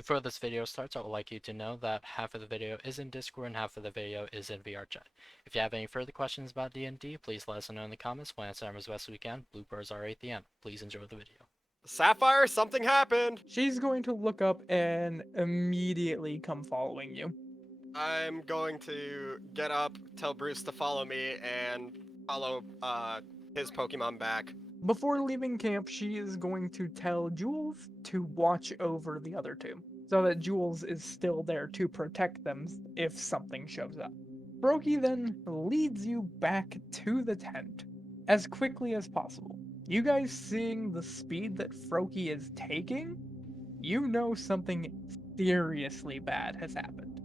Before this video starts, I would like you to know that half of the video is in Discord and half of the video is in VR chat. If you have any further questions about D&D, please let us know in the comments. We'll answer them as best we can. Bloopers are at the end. Please enjoy the video. Sapphire, something happened! She's going to look up and immediately come following you. I'm going to get up, tell Bruce to follow me, and follow his Pokemon back. Before leaving camp, she is going to tell Jules to watch over the other two, so that Jules is still there to protect them if something shows up. Brokey then leads you back to the tent as quickly as possible. You guys seeing the speed that Froakie is taking, you know something seriously bad has happened.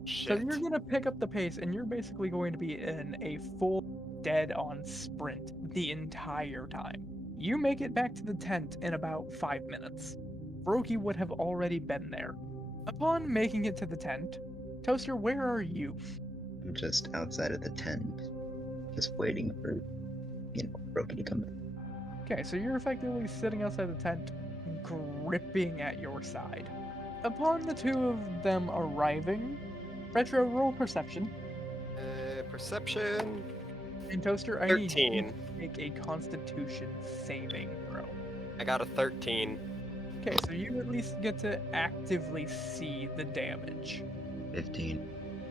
So Shit. you're gonna pick up the pace and you're basically going to be in a full dead-on sprint the entire time. You make it back to the tent in about 5 minutes. Brokey would have already been there. Upon making it to the tent, Toaster, where are you? I'm just outside of the tent, just waiting for, Brokey to come in. Okay, so you're effectively sitting outside the tent, gripping at your side. Upon the two of them arriving, Retro, roll perception. Perception. And Toaster, I need you 13. to make a Constitution saving throw. I got a 13. Okay, so you at least get to actively see the damage. 15.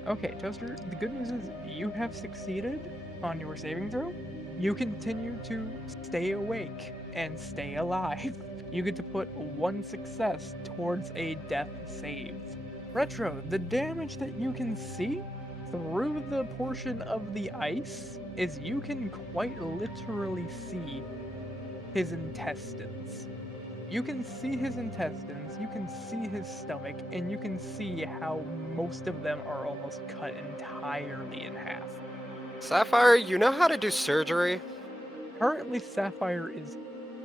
Okay, Toaster, the good news is you have succeeded on your saving throw. You continue to stay awake and stay alive. You get to put one success towards a death save. Retro, the damage that you can see through the portion of the ice is you can quite literally see his intestines. You can see his intestines, you can see his stomach, and you can see how most of them are almost cut entirely in half. Sapphire, you know how to do surgery? Currently, Sapphire is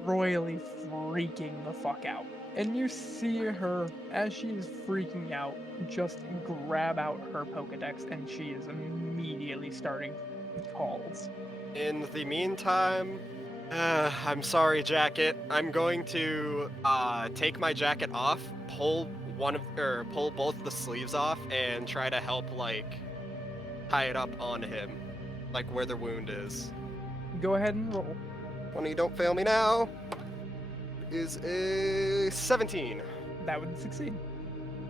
royally freaking the fuck out. And you see her, as she is freaking out, just grab out her Pokedex and she is immediately starting calls. In the meantime, I'm sorry, jacket. I'm going to take my jacket off, pull pull both the sleeves off, and try to help tie it up on him, like where the wound is. Go ahead and roll. 20, don't fail me now. Is a 17. That would succeed.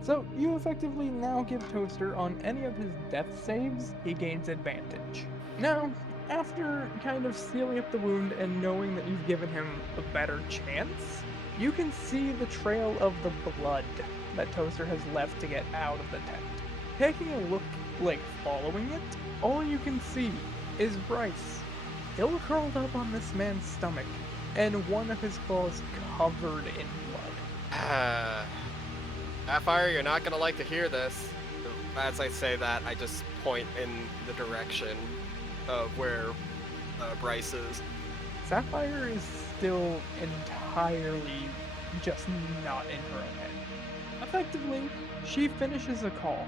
So you effectively now give Toaster on any of his death saves, he gains advantage. Now, after kind of sealing up the wound and knowing that you've given him a better chance, you can see the trail of the blood that Toaster has left to get out of the tent. Taking a look, following it, all you can see is Bryce, still curled up on this man's stomach, and one of his claws covered in blood. Sapphire, you're not gonna like to hear this. As I say that, I just point in the direction of where Bryce is. Sapphire is still entirely just not in her own head. Effectively, she finishes a call,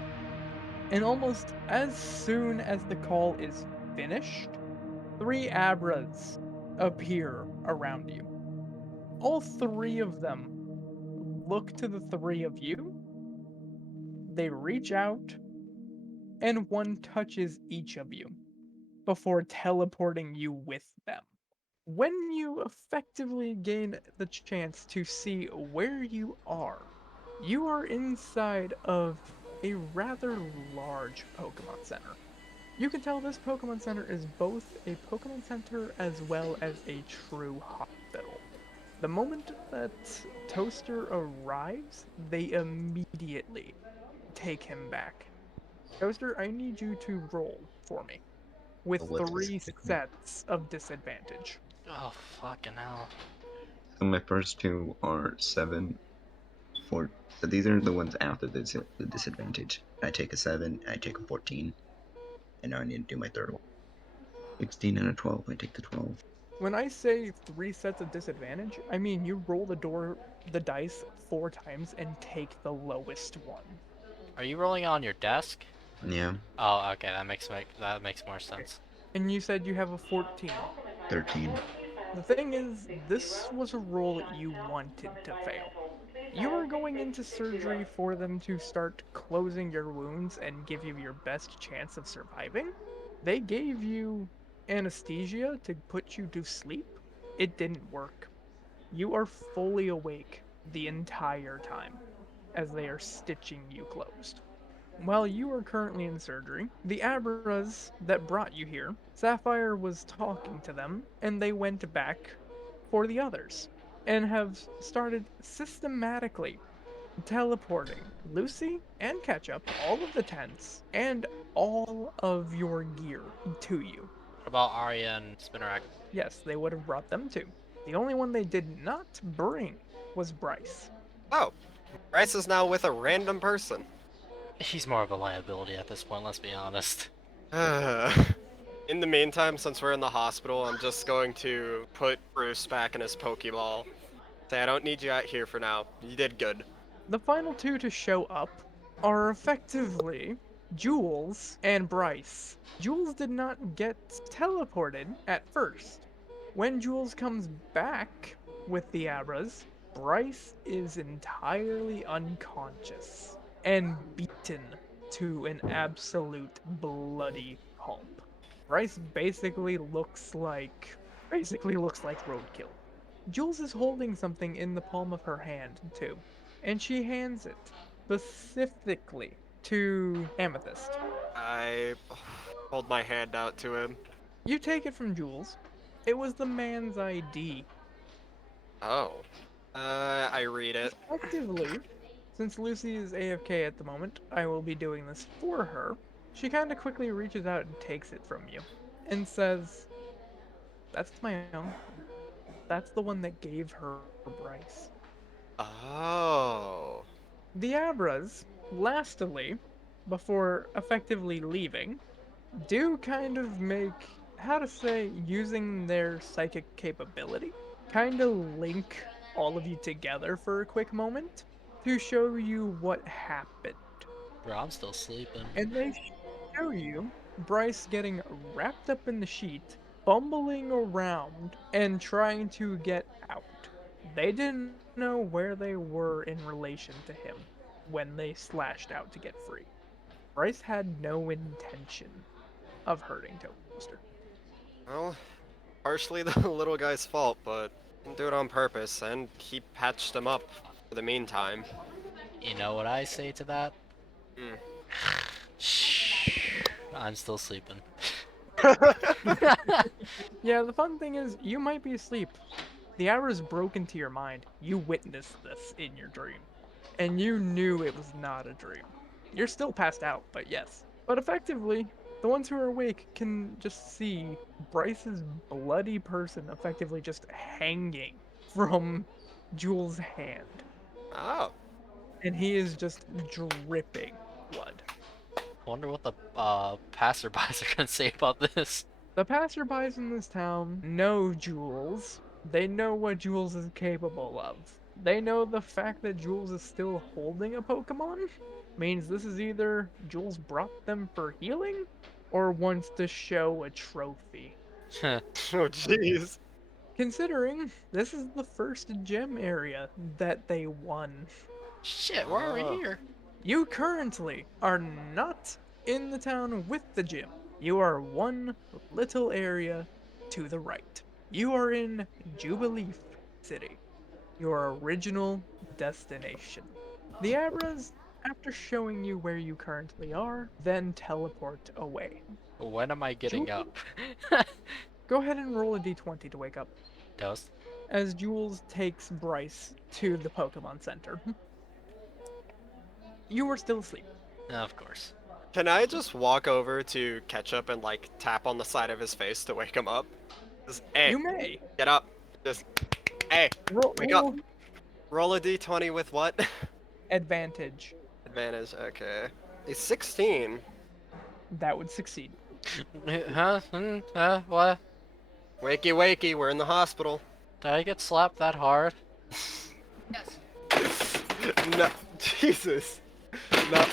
and almost as soon as the call is finished, 3 Abras appear around you. All 3 of them look to the 3 of you, they reach out, and one touches each of you before teleporting you with them. When you effectively gain the chance to see where you are inside of a rather large Pokemon Center. You can tell this Pokemon Center is both a Pokemon Center as well as a true hospital. The moment that Toaster arrives, they immediately take him back. Toaster, I need you to roll for me with What 3 specifically? sets of disadvantage. Oh, fucking hell. So my first 2 are 7, 4. So these are the ones after the disadvantage. I take a 7, I take a 14, and now I need to do my third one. 16 and a 12, I take the 12. When I say 3 sets of disadvantage, I mean you roll the dice 4 times and take the lowest one. Are you rolling on your desk? Yeah, Oh, okay, that makes more sense. And you said you have a 14. 13. The thing is, this was a roll that you wanted to fail. You are going into surgery for them to start closing your wounds and give you your best chance of surviving. They gave you anesthesia to put you to sleep. It didn't work. You are fully awake the entire time as they are stitching you closed. While you are currently in surgery, the Abras that brought you here, Sapphire was talking to them, and they went back for the others, and have started systematically teleporting Lucy and Ketchup, all of the tents, and all of your gear to you. What about Arya and Spinnerack? Yes, they would have brought them too. The only one they did not bring was Bryce. Oh, Bryce is now with a random person. He's more of a liability at this point, let's be honest. In the meantime, since we're in the hospital, I'm just going to put Bruce back in his Pokeball. Say, I don't need you out here for now. You did good. The final two to show up are effectively Jules and Bryce. Jules did not get teleported at first. When Jules comes back with the Abras, Bryce is entirely unconscious and beaten to an absolute bloody pulp. Bryce basically looks like roadkill. Jules is holding something in the palm of her hand, too, and she hands it specifically to Amethyst. I hold my hand out to him. You take it from Jules. It was the man's ID. Oh. I read it. Effectively, since Lucy is AFK at the moment, I will be doing this for her. She kind of quickly reaches out and takes it from you and says, "That's my own. That's the one that gave her Bryce." Oh. The Abras, lastly, before effectively leaving, do kind of make, how to say, using their psychic capability, kind of link all of you together for a quick moment to show you what happened. Bro, I'm still sleeping. And they show you Bryce getting wrapped up in the sheet, bumbling around, and trying to get out. They didn't know where they were in relation to him when they slashed out to get free. Bryce had no intention of hurting Toaster. Well, partially the little guy's fault, but didn't do it on purpose, and he patched him up for the meantime. You know what I say to that? Hmm. Shh. I'm still sleeping. Yeah, the fun thing is, you might be asleep. The hours broke into your mind. You witnessed this in your dream. And you knew it was not a dream. You're still passed out, but yes. But effectively, the ones who are awake can just see Bryce's bloody person effectively just hanging from Jules' hand. Oh. And he is just dripping blood. Wonder what the passerbys are gonna say about this. The passerbys in this town know Jules. They know what Jules is capable of. They know the fact that Jules is still holding a Pokemon means this is either Jules brought them for healing or wants to show a trophy. Oh, jeez. Considering this is the first gym area that they won. Shit, why are we Oh. here? You currently are not in the town with the gym. You are one little area to the right. You are in Jubilee City, your original destination. The Abras, after showing you where you currently are, then teleport away. When am I getting Jules? up? Go ahead and roll a d20 to wake up, Toast. as Jules takes Bryce to the Pokemon Center. You are still asleep. Of course. Can I just walk over to Ketchup and, like, tap on the side of his face to wake him up? Just, hey, You may. get up. Just, hey, Roll, wake up. Roll a d20 with what? advantage. Advantage, okay. A 16. That would succeed. Huh? What? Wakey, wakey, we're in the hospital. Did I get slapped that hard? No, Jesus. No.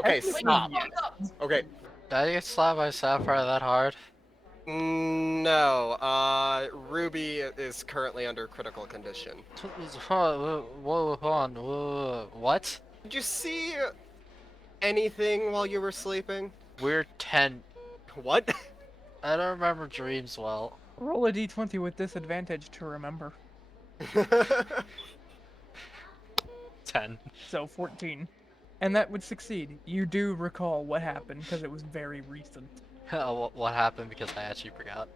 Okay, stop. Technically, yes. Okay, Did I get slapped by Sapphire that hard? No, Ruby is currently under critical condition. Whoa, hold on. Whoa, what? Did you see anything while you were sleeping? We're 10. What? I don't remember dreams well. Roll a d20 with disadvantage to remember. 10. So 14. And that would succeed. You do recall what happened because it was very recent. What happened because I actually forgot.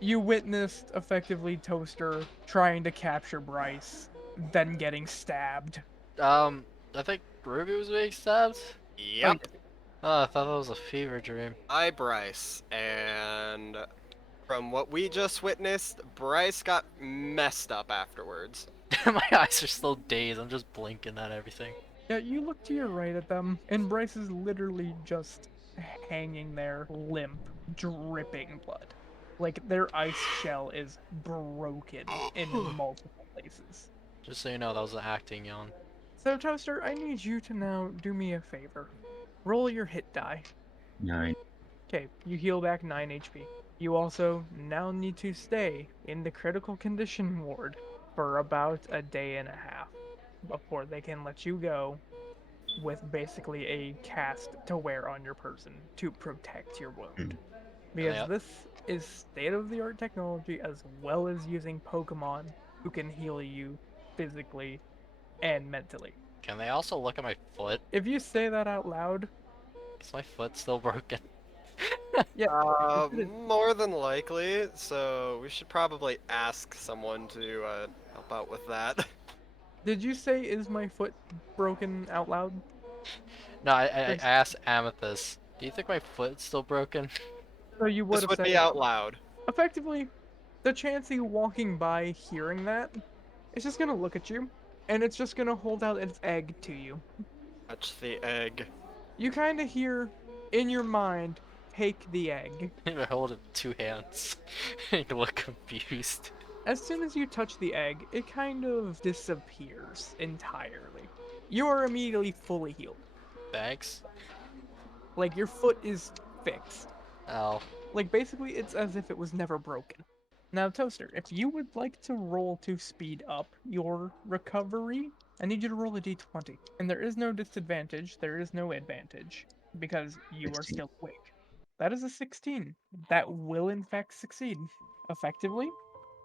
You witnessed effectively Toaster trying to capture Bryce, then getting stabbed. I think Ruby was being stabbed? Yep. Oh, I thought that was a fever dream. Hi, Bryce. And from what we just witnessed, Bryce got messed up afterwards. My eyes are still dazed, I'm just blinking at everything. Yeah, you look to your right at them, and Bryce is literally just hanging there, limp, dripping blood. Like their ice shell is broken in multiple places. Just so you know, that was an acting yawn. So, Toaster, I need you to now do me a favor. Roll your hit die. 9. Okay, you heal back 9 HP. You also now need to stay in the critical condition ward for about a day and a half before they can let you go with basically a cast to wear on your person to protect your wound. Because Yep. this is state-of-the-art technology as well as using Pokemon who can heal you physically and mentally. Can they also look at my foot? If you say that out loud, Is my foot still broken? yeah, More than likely, so we should probably ask someone to help out with that. did you say is my foot broken out loud? No, I Yes. asked Amethyst. Do you think my foot's still broken? So you would This have would said be it out loud. Effectively, the Chansey walking by hearing that, it's just gonna look at you, and it's just gonna hold out its egg to you. Touch the egg. You kind of hear, in your mind, take the egg. I hold it with 2 hands. You look confused. As soon as you touch the egg, it kind of disappears entirely. You are immediately fully healed. Thanks. Like, your foot is fixed. Oh. Like, basically, it's as if it was never broken. Now, Toaster, if you would like to roll to speed up your recovery, I need you to roll a d20. And there is no disadvantage, there is no advantage, because you are 16. still awake. That is a 16. That will, in fact, succeed. Effectively,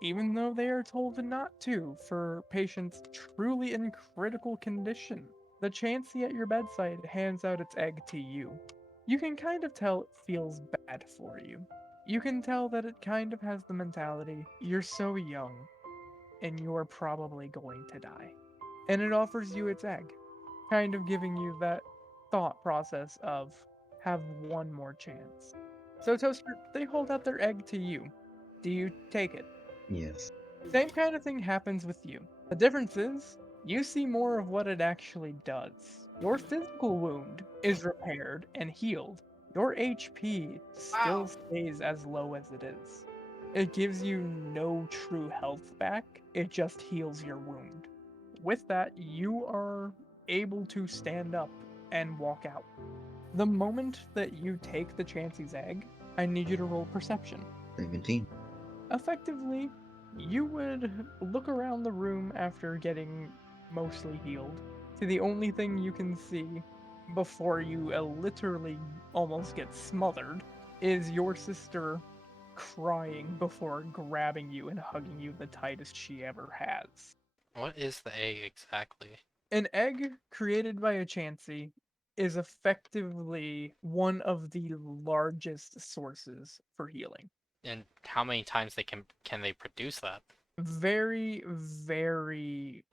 even though they are told not to for patients truly in critical condition, the Chansey at your bedside hands out its egg to you. You can kind of tell it feels bad for you. You can tell that it kind of has the mentality, you're so young, and you're probably going to die. And it offers you its egg, kind of giving you that thought process of, have one more chance. So, Toaster, they hold out their egg to you. Do you take it? Yes. Same kind of thing happens with you. The difference is, you see more of what it actually does. Your physical wound is repaired and healed. Your HP still stays as low as it is. It gives you no true health back, it just heals your wound. With that, you are able to stand up and walk out. The moment that you take the Chansey's egg, I need you to roll perception. 17. Effectively, you would look around the room after getting mostly healed to the only thing you can see before you literally almost get smothered is your sister crying before grabbing you and hugging you the tightest she ever has. What is the egg exactly? An egg created by a Chansey is effectively one of the largest sources for healing. And how many times can they produce that? Very, very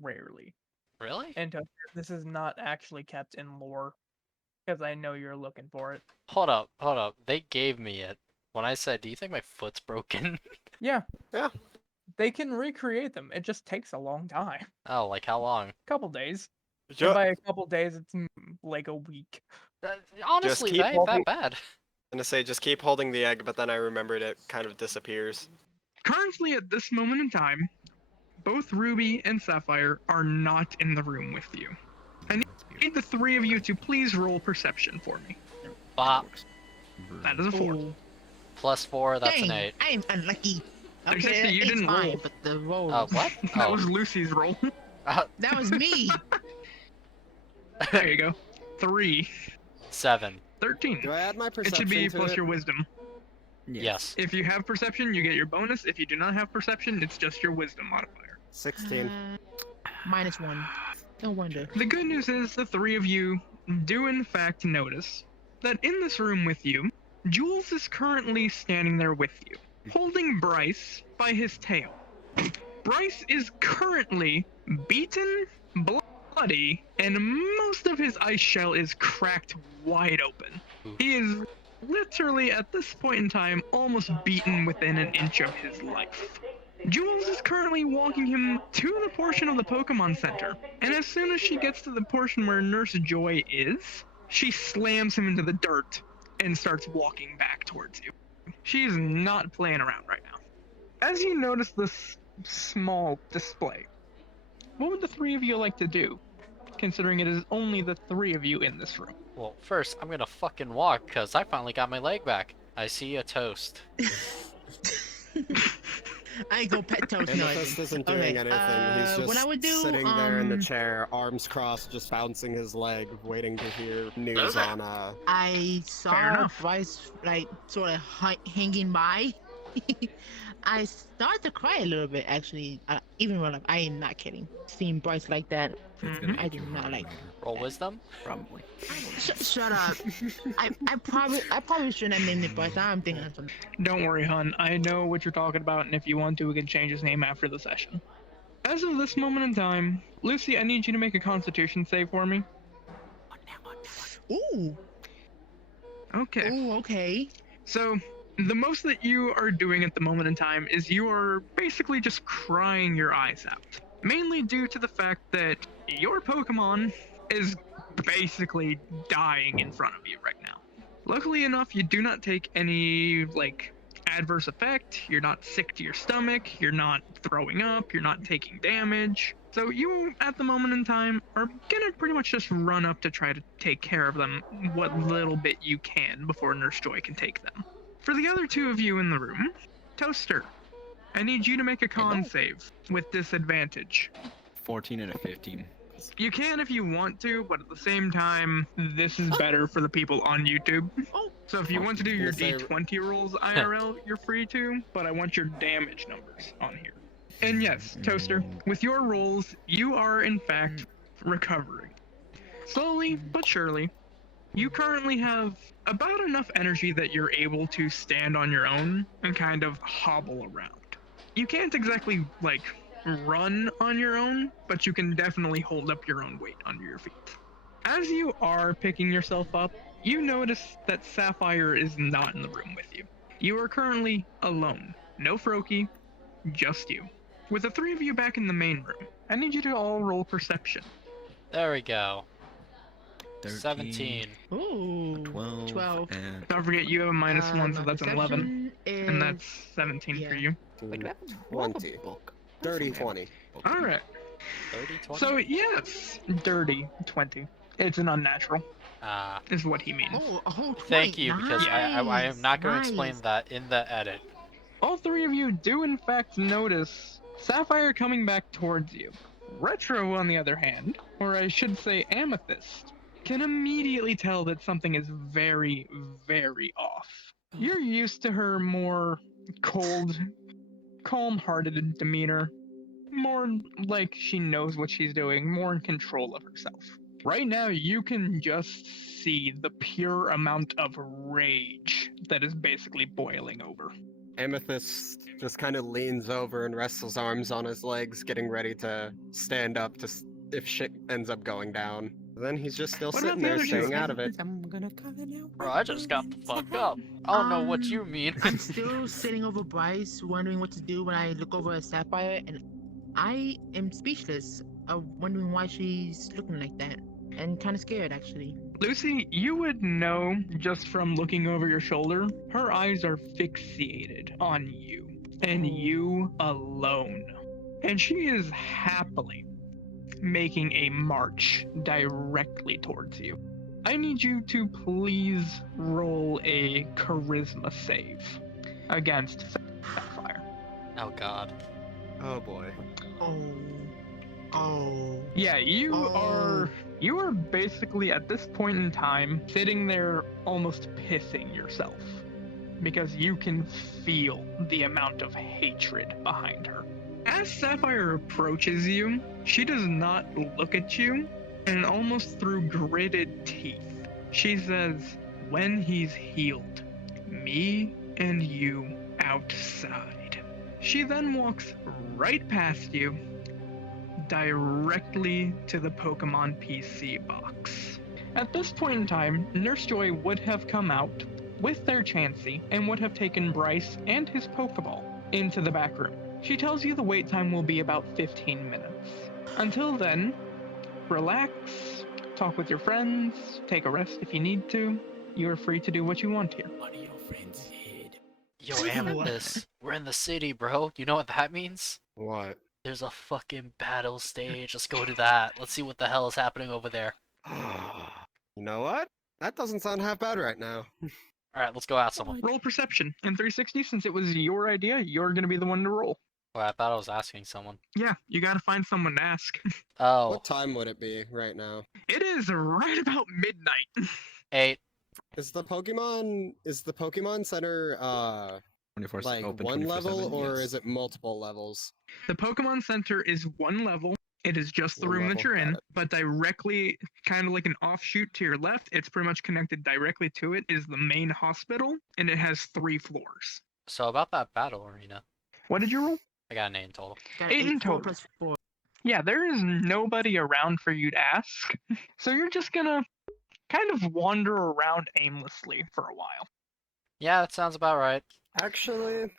rarely. Really? And Toaster, this is not actually kept in lore, because I know you're looking for it. Hold up. They gave me it. When I said, do you think my foot's broken? Yeah. Yeah. They can recreate them. It just takes a long time. Oh, like how long? Couple days. And Ju- by a couple days, it's like a week. Honestly, keep that ain't holding- that bad. I'm gonna say just keep holding the egg, but then I remembered it kind of disappears. Currently, at this moment in time, both Ruby and Sapphire are not in the room with you. I need the 3 of you to please roll perception for me. Bop. That is a 4. Ooh. +4, that's an Dang, 8. I am unlucky. Except Okay, that you it's didn't fine, roll. but the roll. What? That Oh. was Lucy's roll. That was me. There you go. 3. 7. 13. Do I add my It perception should be to plus it? your wisdom. Yes. If you have perception, you get your bonus. If you do not have perception, it's just your wisdom modifier. 16. -1. No wonder. The good news is the three of you do in fact notice that in this room with you, Jules is currently standing there with you, holding Bryce by his tail. Bryce is currently beaten, bloody, and most of his ice shell is cracked wide open. He is literally, at this point in time, almost beaten within an inch of his life. Jules is currently walking him to the portion of the Pokemon Center, and as soon as she gets to the portion where Nurse Joy is, she slams him into the dirt and starts walking back towards you. She's not playing around right now. As you notice this small display, what would the three of you like to do, considering it is only the three of you in this room? Well, first, I'm gonna fucking walk, because I finally got my leg back. I see a toast. I ain't go pet toast Amethyst isn't doing anything. He's just what I would do, sitting there in the chair, arms crossed, just bouncing his leg, waiting to hear news on I Fair saw enough. Bryce like sort of hanging by. I started to cry a little bit actually. Even when I am not kidding. Seeing Bryce like that, I do not like. Roll wisdom? Probably. Shut up. I probably shouldn't have named it Bryce. Now I'm thinking of something. Don't worry, hun. I know what you're talking about, and if you want to, we can change his name after the session. As of this moment in time, Lucy, I need you to make a Constitution save for me. Ooh. Okay. Ooh. Okay. So, the most that you are doing at the moment in time is you are basically just crying your eyes out. Mainly due to the fact that your Pokemon is basically dying in front of you right now. Luckily enough, you do not take any, adverse effect. You're not sick to your stomach. You're not throwing up. You're not taking damage. So you, at the moment in time, are gonna pretty much just run up to try to take care of them what little bit you can before Nurse Joy can take them. For the other two of you in the room, Toaster, I need you to make a con save with disadvantage. 14 and a 15. You can if you want to, but at the same time, this is better for the people on YouTube. Oh. So if you want to do your Gonna say- D20 rolls IRL, you're free to, but I want your damage numbers on here. And yes, Toaster, with your rolls, you are in fact recovering. Slowly but surely, you currently have about enough energy that you're able to stand on your own and kind of hobble around. You can't exactly, run on your own, but you can definitely hold up your own weight under your feet. As you are picking yourself up, you notice that Sapphire is not in the room with you. You are currently alone. No Froakie, just you. With the three of you back in the main room, I need you to all roll perception. There we go. 13, 17. Ooh. 12, 12. and Don't forget you have a minus one, so My that's an 11. perception is... And that's 17 for yeah. you. like that. 20. Book. Dirty 20. Alright. 30, 20? So, yes, dirty 20. It's an unnatural, is what he means. Oh, a whole 20. Thank you, because I am not going to explain nice. that in the edit. All three of you do in fact notice Sapphire coming back towards you. Retro, on the other hand, or I should say Amethyst, can immediately tell that something is very, very off. You're used to her more cold, calm-hearted demeanor, more like she knows what she's doing, more in control of herself. Right now, you can just see the pure amount of rage that is basically boiling over. Amethyst just kind of leans over and rests his arms on his legs, getting ready to stand up to if shit ends up going down. Then he's just still What sitting about the there, other two? staying out of it. Bro, I just got the fuck up. I don't know what you mean. I'm still sitting over Bryce, wondering what to do when I look over at Sapphire, and I am speechless, wondering why she's looking like that, and kind of scared actually. Lucy, you would know just from looking over your shoulder, her eyes are fixated on you, and you alone. And she is happily making a march directly towards you. I need you to please roll a charisma save. against Sapphire. Oh god. Oh boy. Oh. Oh. Yeah, you Oh. are basically at this point in time sitting there almost pissing yourself because you can feel the amount of hatred behind her. As Sapphire approaches you, she does not look at you, and almost through gritted teeth, she says, "When he's healed, me and you outside." She then walks right past you, directly to the Pokemon PC box. At this point in time, Nurse Joy would have come out with their Chansey and would have taken Bryce and his Pokeball into the back room. She tells you the wait time will be about 15 minutes. Until then, relax, talk with your friends, take a rest if you need to. You are free to do what you want here. One of your friends hid. Yo, Amethyst, we're in the city, bro. You know what that means? What? There's a fucking battle stage. Let's go to that. Let's see what the hell is happening over there. You know what? That doesn't sound half bad right now. Alright, let's go ask someone. Roll perception. In 360, since it was your idea, you're gonna be the one to roll. Oh, I thought I was asking someone. Yeah, you gotta find someone to ask. Oh, What time would it be right now? It is right about midnight. 8. Is the Pokemon Center 24 like open one 24/7, level or yes. is it multiple levels? The Pokemon Center is one level. It is just the One room that level, you're got in, it. but directly, kind of like an offshoot to your left, it's pretty much connected directly to it, is the main hospital, and it has 3 floors. So about that battle arena. What did you roll? I got an 8 in total. Got 8 in 4 total. plus 4. Yeah, there is nobody around for you to ask, so you're just gonna kind of wander around aimlessly for a while. Yeah, that sounds about right. Actually,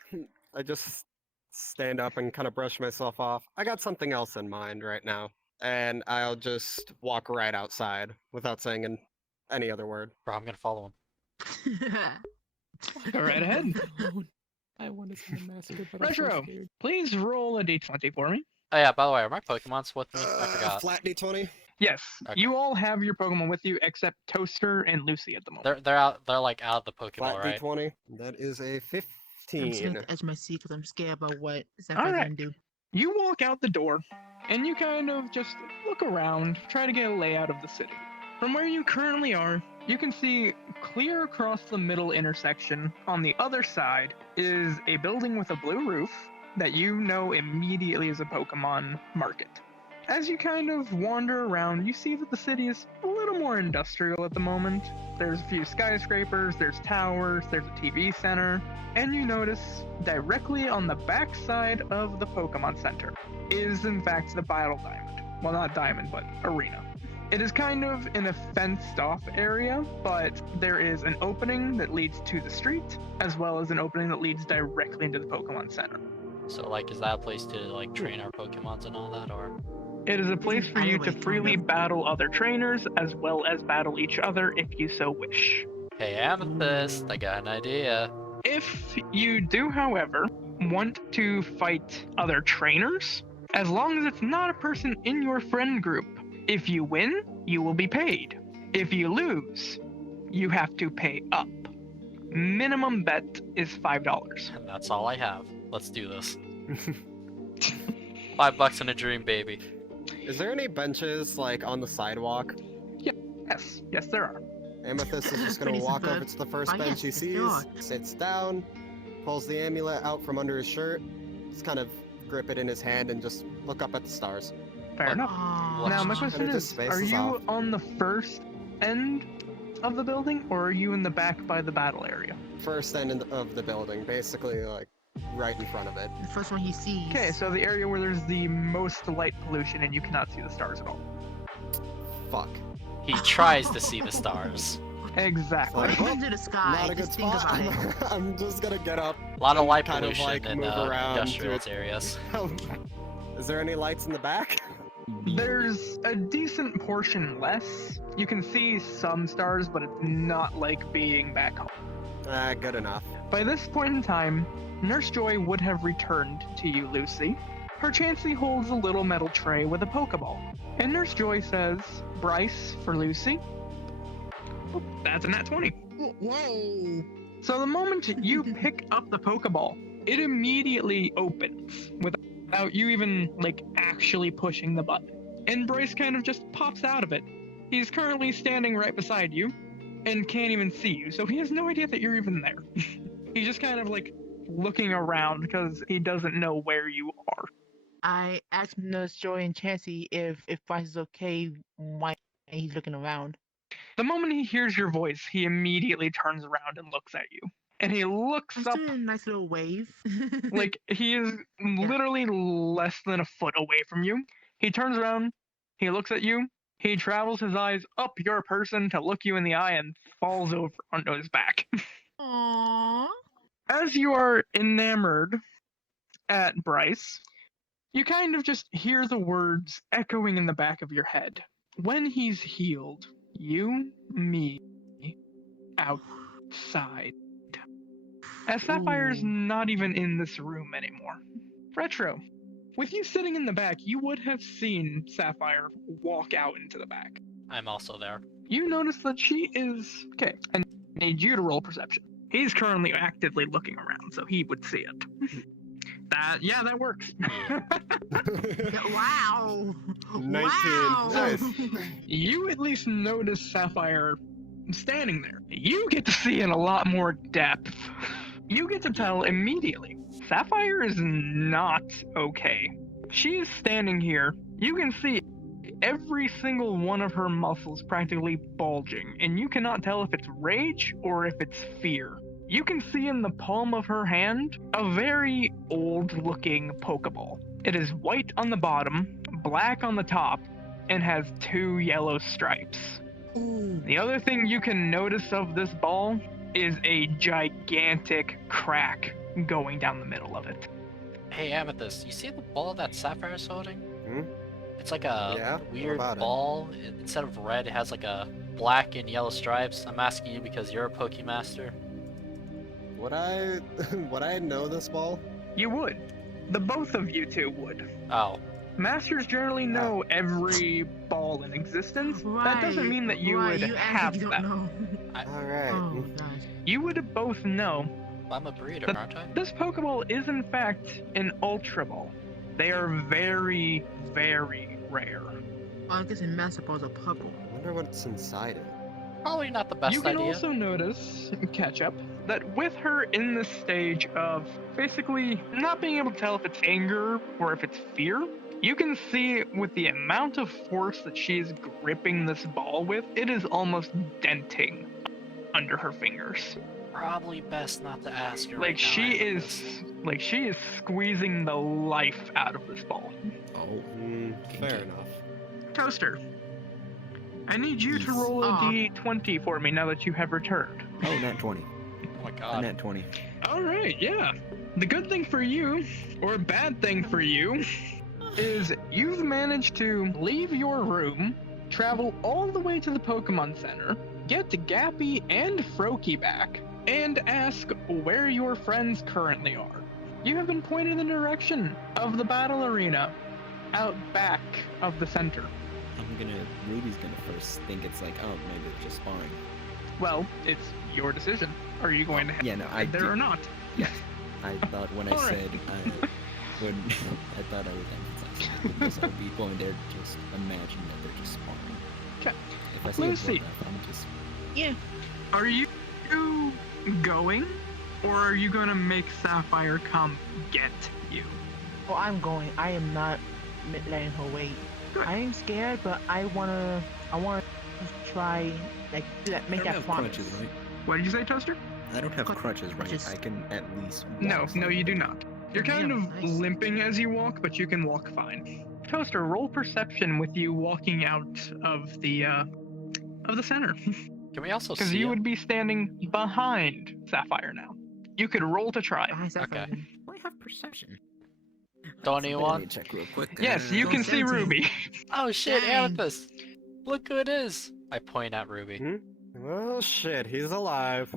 I just stand up and kind of brush myself off. I got something else in mind right now, and I'll just walk right outside without saying any other word. Bro, I'm gonna follow him. Go right ahead. I want to see the massacre, but Retro, I'm so scared. please roll a d20 for me. Oh yeah, by the way, are my Pokemons with me? I forgot. Flat D20. Yes, Okay. you all have your Pokemon with you except Toaster and Lucy at the moment. They're like out of the Pokeball, Flat right? D20. That is a I'm just 15. gonna edge my seat because I'm scared about what Zappy's Alright. gonna do. You walk out the door, and you kind of just look around, try to get a layout of the city. From where you currently are, you can see clear across the middle intersection on the other side is a building with a blue roof that you know immediately is a Pokemon market. As you kind of wander around, you see that the city is a little more industrial at the moment. There's a few skyscrapers, there's towers, there's a TV center, and you notice directly on the back side of the Pokemon Center is in fact the Battle Diamond. Well, not Diamond, but Arena. It is kind of in a fenced off area, but there is an opening that leads to the street, as well as an opening that leads directly into the Pokemon Center. So like, is that a place to like train our Pokemons and all that, or? It is a place for you to freely battle other trainers, as well as battle each other if you so wish. Hey Amethyst, I got an idea. If you do, however, want to fight other trainers, as long as it's not a person in your friend group, if you win, you will be paid. If you lose, you have to pay up. Minimum bet is $5. And that's all I have. Let's do this. $5 in a dream, baby. Is there any benches like on the sidewalk? Yes, there are. Amethyst is just gonna Pretty walk superb. over to the first Oh, bench he yes, there are. sees, sits down, pulls the amulet out from under his shirt, just kind of grip it in his hand and just look up at the stars. Fair What- enough. Oh, Now, my Watch. question And it is, just spaces are you off. on the first end of the building, or are you in the back by the battle area? First end of the building, basically like right in front of it. the first one he sees. Okay, so the area where there's the most light pollution and you cannot see the stars at all. Fuck. He tries to see the stars. Exactly. Like, Look into the sky. Not a good Just think spot. about it. I'm just gonna get up. A lot of And light kind of, pollution like, in move around industrial to- areas. Is there any lights in the back? There's a decent portion less. You can see some stars, but it's not like being back home. Good enough. By this point in time, Nurse Joy would have returned to you, Lucy. Her Chansey holds a little metal tray with a Pokeball. And Nurse Joy says, Bryce for Lucy. Oh, that's a nat 20. Whoa. So the moment you pick up the Pokeball, it immediately opens without you even like actually pushing the button. And Bryce kind of just pops out of it. He's currently standing right beside you and can't even see you, so he has no idea that you're even there. He's just kind of like looking around because he doesn't know where you are. I asked Nurse Joy and Chansey if Bryce is okay while he's looking around. The moment he hears your voice, he immediately turns around and looks at you. And he looks I'm up doing a nice little wave. like he is literally less than a foot away from you. He turns around, he looks at you, he travels his eyes up your person to look you in the eye and falls over onto his back. Aww. As you are enamored at Bryce, you kind of just hear the words echoing in the back of your head. When he's healed, you, me, outside. As Sapphire's Ooh. not even in this room anymore. Retro, with you sitting in the back, you would have seen Sapphire walk out into the back. I'm also there. You notice that she is... Okay, I need you to roll perception. He's currently actively looking around, so he would see it. That works. Wow. 19. Wow. Nice. You at least notice Sapphire standing there. You get to see in a lot more depth. You get to tell immediately. Sapphire is not okay. She is standing here. You can see every single one of her muscles practically bulging, and you cannot tell if it's rage or if it's fear. You can see in the palm of her hand a very old-looking Pokeball. It is white on the bottom, black on the top, and has 2 yellow stripes. Ooh. The other thing you can notice of this ball is a gigantic crack going down the middle of it. Hey, Amethyst, you see the ball that Sapphire's holding? Hmm? It's like a Yeah? What weird about it? ball. Instead of red, it has like a black and yellow stripes. I'm asking you because you're a Pokemaster. Would I know this ball? You would. The both of you two would. Oh, Masters generally know every ball in existence. That doesn't mean that you would you have actually that. don't know. Alright. Oh gosh. You would both know I'm a breeder, that aren't I? this Pokeball is in fact an Ultra Ball. They are very, very rare. Well, I guess in Master Ball's a purple. I wonder what's inside it. Probably not the best You can idea. also notice, Ketchup, that with her in this stage of basically not being able to tell if it's anger or if it's fear, you can see with the amount of force that she's gripping this ball with, it is almost denting under her fingers. Probably best not to ask her. Like right now, she Amethyst. is squeezing the life out of this ball. Oh, Fair enough. Toaster, I need you to roll a Aw. d20 for me now that you have returned. oh, nat 20. Oh my A god. nat 20. All right, yeah. The good thing for you, or bad thing for you, is you've managed to leave your room, travel all the way to the Pokemon Center, get Gabby and Froakie back, and ask where your friends currently are. You have been pointed in the direction of the battle arena, out back of the center. Ruby's gonna first think it's like, oh, maybe it's just sparring. Well, it's your decision. Are you going to head Yeah, no, I there do. or not? I thought when I Alright. said, when I thought I was emphasizing this, I'll be going there to just imagine that they're just sparring. 'Kay. If I see Lucy. a bloodbath, I'm just, Yeah. Are you going, or are you going to make Sapphire come get you? Oh, I'm going. I am not letting her wait. Good. I am scared, but I wanna try make I that don't have promise. crutches, right? What did you say, Toaster? I don't have Crutches. crutches, right? Just- I can at least No, walk no, you do somewhere. not. You're kind Yeah, of nice. limping as you walk, but you can walk fine. Toaster, roll perception with you walking out of the center, Can we also because see you him? would be standing behind Sapphire now. You could roll to try. Behind Sapphire, Okay. then. I have perception. Don't you want? Let me check real quick. Yes, you Go can see 17. Ruby. Oh shit, Dang. Amethyst! Look who it is! I point at Ruby. Hmm? Well, shit, he's alive.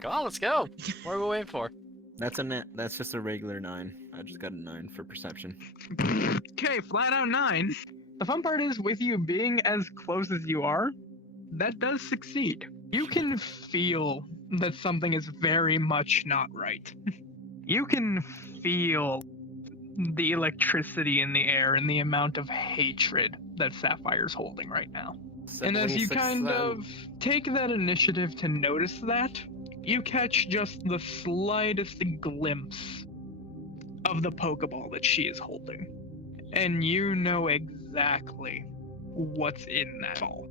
Come on, let's go! What are we waiting for? That's just a regular 9. I just got a 9 for perception. Okay, flat out 9. The fun part is, with you being as close as you are, that does succeed. You can feel that something is very much not right. You can feel the electricity in the air and the amount of hatred that Sapphire's holding right now. And as you kind of take that initiative to notice that, you catch just the slightest glimpse of the Pokeball that she is holding. And you know exactly what's in that ball.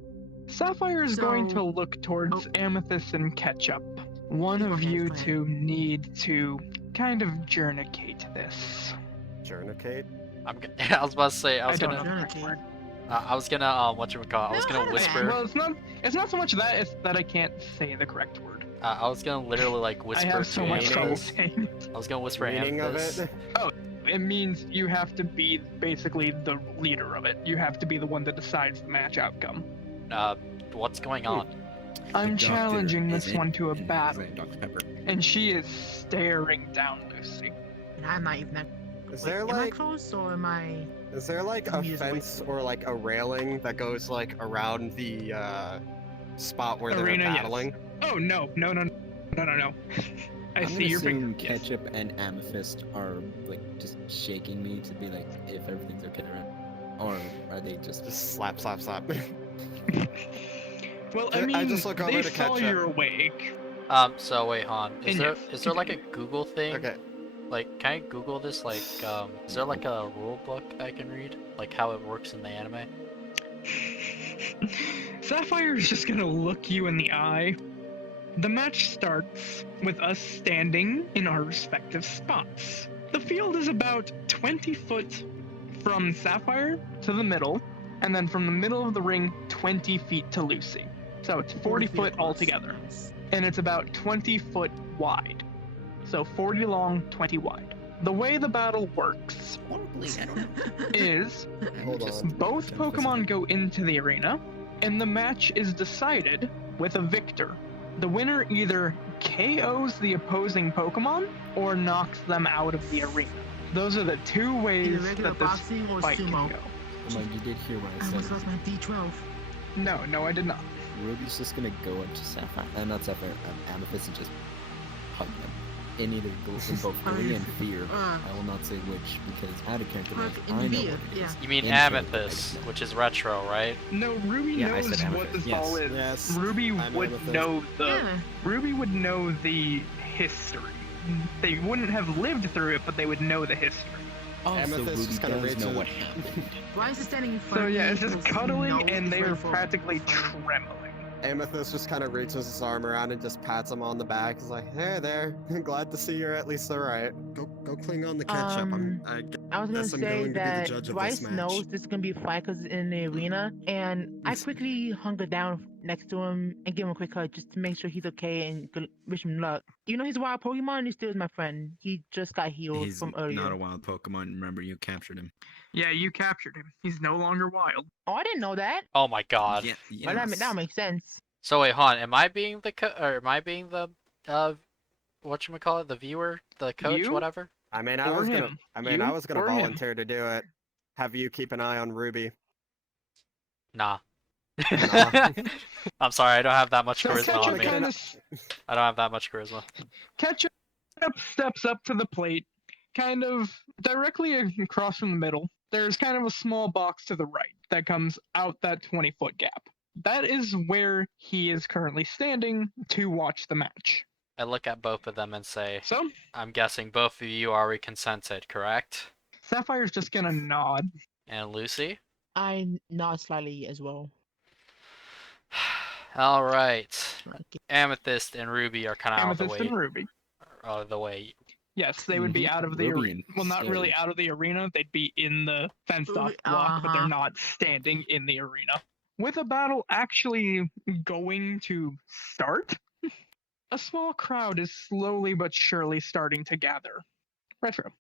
Sapphire is going to look towards Amethyst and Ketchup. One of you two need to kind of journicate this. Journicate? I was about to say, I was don't gonna, know the correct word. I was gonna, I was gonna whisper. Well, it's not so much that, it's that I can't say the correct word. I was gonna literally like whisper I have so to much trouble Amethyst. saying it. I was gonna whisper Meaning of Amethyst. it? It means you have to be basically the leader of it. You have to be the one that decides the match outcome. What's going on? I'm The doctor challenging this isn't one to a in battle, Dr. Pepper. and she is staring down Lucy. And I'm not even that. Is Wait, there am I like close or am I? is there like a I'm used to it. fence or like a railing that goes like around the spot where Arena, they're yes. battling? Oh no. I I'm see gonna your assume finger. Yes. Ketchup and Amethyst are like just shaking me to be like if everything's okay around, or are they just? Just slap, slap, slap. Well, I I mean, just look over they to saw Ketchup. you're awake. So wait, Han, is And there yes, like a Google thing? Okay. Like, can I Google this? Like, is there like a rule book I can read? Like how it works in the anime? Sapphire is just gonna look you in the eye. The match starts with us standing in our respective spots. The field is about 20 foot from Sapphire to the middle, and then from the middle of the ring, 20 feet to Lucy. So it's 40 foot across. altogether. Nice. And it's about 20 foot wide. So 40 long, 20 wide. The way the battle works I don't know. is Hold Just on. both jump with Pokemon it. go into the arena, and the match is decided with a victor. The winner either KOs the opposing Pokemon or knocks them out of the arena. Those are the two ways Either regular that this boxing or fight can sumo. go. Come on, you did hear what I I said. almost lost my D12. No, I did not. Ruby's just gonna go up to Sapphire, not Sapphire, Amethyst, and just hug them. In either in both glee and fear. I will not say which because out of character Hug knowledge, in I know fear, what it is. yeah. You mean In character, I Amethyst, don't know. which is retro, right? No, Ruby Yeah, I knows said what Amethyst, this ball yes. is. Yes, Ruby I'm would Amethyst. know the Yeah. Ruby would know the history. They wouldn't have lived through it, but they would know the history. Also, Amethyst Ruby just kinda does know reaches- what happened. Why is it standing in front So of me? yeah, it's just because he cuddling, knows and it's they are ready for practically a fight? trembling. Amethyst just kind of reaches his arm around and just pats him on the back. He's like, "Hey there, glad to see you're at least alright. Go cling on the ketchup. I was gonna guess I'm say going to be the that judge of this Bryce match." knows this is gonna be a fight because it's in the arena, and I quickly hunker down next to him and give him a quick hug just to make sure he's okay and wish him luck. You know he's a wild Pokemon, he still is my friend. He just got healed He's from earlier. not a wild Pokemon. Remember, you captured him. Yeah, you captured him. He's no longer wild. Oh, I didn't know that. Oh my god. Yeah, Well, that makes sense. So wait, Han, am I being the or am I being the whatchamacallit, the viewer, the coach, You? whatever? I mean, Or I him. was gonna You or him. volunteer to do it. Have you keep an eye on Ruby? Nah. Nah. I'm sorry, I don't have that much Just charisma catch on him me. again. I don't have that much charisma. Ketchup steps up to the plate, kind of directly across from the middle. There's kind of a small box to the right that comes out that 20-foot gap. That is where he is currently standing to watch the match. I look at both of them and say, So, I'm guessing both of you already consented, correct? Sapphire's just gonna nod. And Lucy? I nod slightly as well. Alright. Like, Amethyst and Ruby are kind of out of Amethyst the and way. Ruby. Out of the way. Yes, they would be out of the Ruby arena. and Well, not really Scary. out of the arena. They'd be in the fenced-off block, but they're Uh-huh. not standing in the arena. With a battle actually going to start, a small crowd is slowly but surely starting to gather. Retro.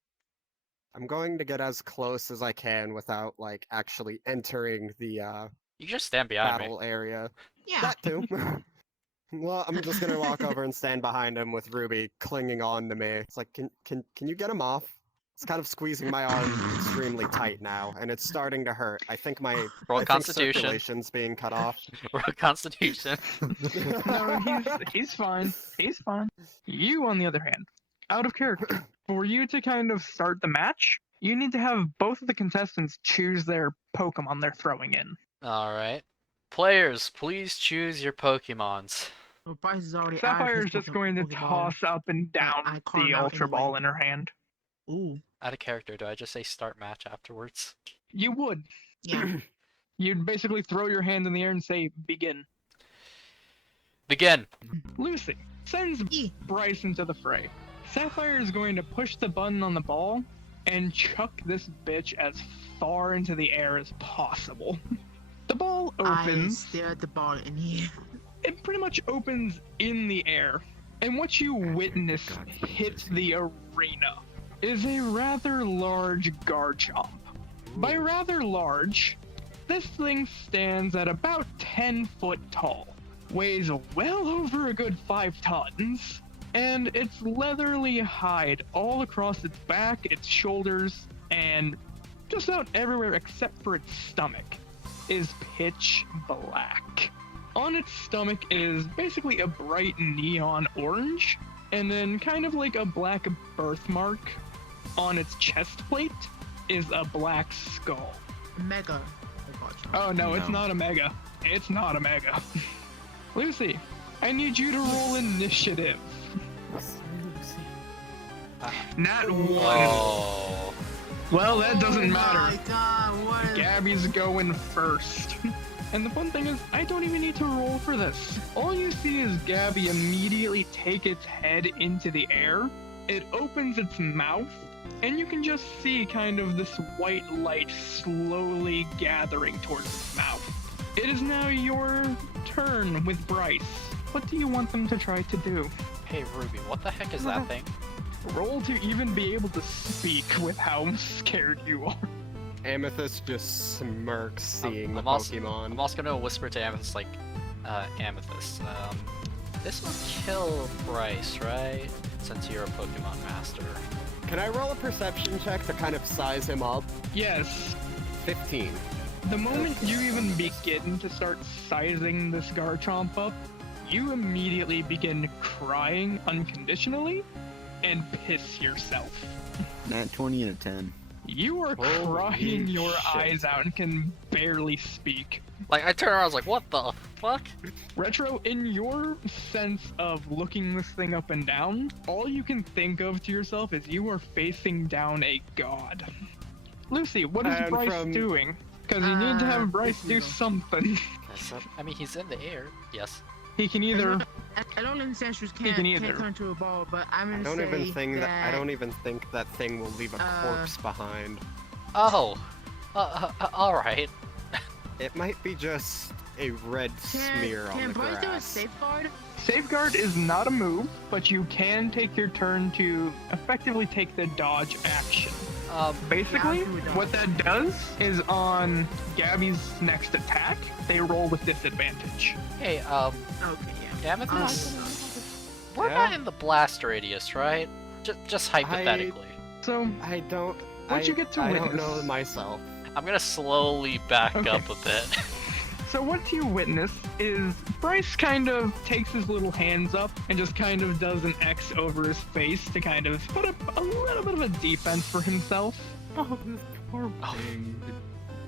I'm going to get as close as I can without like actually entering the You can just stand behind me. battle area. yeah. That too. Well, I'm just gonna walk over and stand behind him with Ruby clinging on to me. It's like, can you get him off? It's kind of squeezing my arm extremely tight now, and it's starting to hurt. I think Roll I think Constitution. circulation's being cut off. Roll Constitution. No, he's fine. He's fine. You, on the other hand, out of character. For you to kind of start the match, you need to have both of the contestants choose their Pokemon they're throwing in. Alright. Players, please choose your Pokemons. Well, Bryce is already out of Sapphire his is just Pokemon- going to Pokeball. toss up and down I call the him out Ultra anyway. Ball in her hand. Ooh, Out of character, do I just say start match afterwards? You would. yeah. You'd basically throw your hand in the air and say, begin. Begin! Lucy sends E. Bryce into the fray. Sapphire is going to push the button on the ball and chuck this bitch as far into the air as possible. The ball I opens. stare at the ball in here. It pretty much opens in the air. And what you witness hit the arena is a rather large Garchomp. By rather large, this thing stands at about 10 foot tall, weighs well over a good 5 tons, and its leathery hide all across its back, its shoulders, and just about everywhere except for its stomach is pitch black. On its stomach is basically a bright neon orange, and then kind of like a black birthmark on its chest plate is a black skull. Mega. Oh no, it's No. not a mega. It's not a mega. Lucy, I need you to roll initiative. Not one. Oh. Well, that doesn't matter. Oh my god, what is... Gabby's going first. And the fun thing is, I don't even need to roll for this. All you see is Gabby immediately take its head into the air. It opens its mouth, and you can just see kind of this white light slowly gathering towards its mouth. It is now your turn with Bryce. What do you want them to try to do? Hey Ruby, what the heck is that thing? Roll to even be able to speak with how scared you are. Amethyst just smirks seeing the I'm also Pokemon. gonna whisper to Amethyst like, Amethyst, this will kill Bryce, right? Since you're a Pokemon master. Can I roll a perception check to kind of size him up? Yes. 15. The moment you even begin to start sizing this Garchomp up, you immediately begin crying unconditionally and piss yourself. Nat 20 and a 10. You are Holy crying your shit. eyes out and can barely speak. Like, I turned around, I was like, what the fuck? Retro, in your sense of looking this thing up and down, all you can think of to yourself is you are facing down a god. Lucy, what is And Bryce from- doing? Because you need to have Bryce do something. I mean, he's in the air. Yes. He can either... I don't understand she can can't either. turn into a ball, but I'm I gonna don't say even think that... I don't even think that thing will leave a corpse behind. Oh. Alright. It might be just a red smear on Can the Bryce do a grass. safeguard? Safeguard is not a move, but you can take your turn to effectively take the dodge action. Basically, I'll do a dodge. what that does is on Gabby's next attack, they roll with disadvantage. Hey, Okay, yeah. Amethyst, Oh, we're Yeah? not in the blast radius, right? Just hypothetically. So, I don't. What you get to I don't witness? know myself. I'm gonna slowly back Okay. up a bit. So what you witness is Bryce kind of takes his little hands up and just kind of does an X over his face to kind of put up a little bit of a defense for himself. Oh, this poor thing.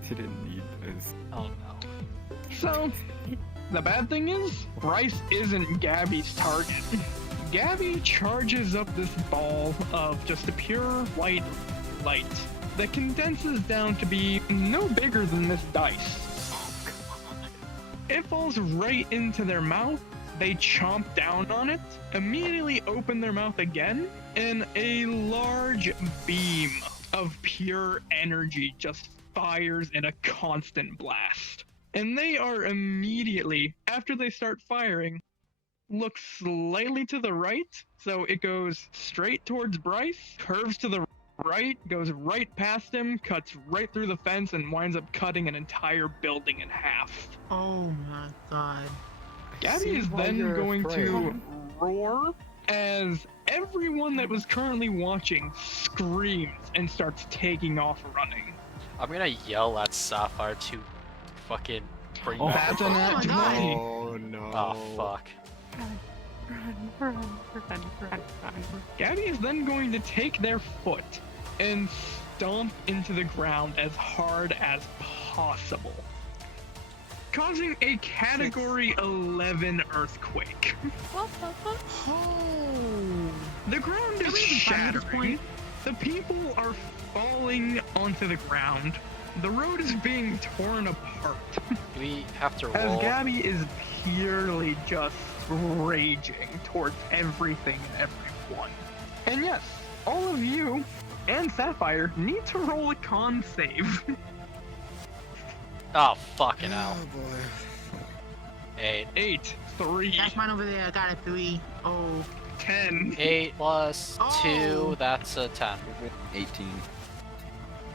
It didn't need this. Oh no. So, the bad thing is, Bryce isn't Gabby's target. Gabby charges up this ball of just a pure white light that condenses down to be no bigger than this dice. It falls right into their mouth. They chomp down on it, immediately open their mouth again, and a large beam of pure energy just fires in a constant blast. And they are immediately, after they start firing, look slightly to the right. So it goes straight towards Bryce, curves to the right, goes right past him, cuts right through the fence, and winds up cutting an entire building in half. Oh my god. Gabby See is why then you're going afraid. to roar as everyone that was currently watching screams and starts taking off running. I'm gonna yell at Sapphire to fucking bring Oh, back. That's a nat my God. 20. Oh no. Oh fuck. Gabby is then going to take their foot and stomp into the ground as hard as possible, causing a Category 11 earthquake. The ground is shattering. The people are falling onto the ground. The road is being torn apart. Do we have to As roll? Gabby is purely just raging towards everything and everyone. And yes, all of you and Sapphire need to roll a con save. Oh fucking hell. Oh boy. 8. 8, 3, That's mine over there. I got a 3. Oh. 10. 8 plus 2, Oh. that's a 10. 18.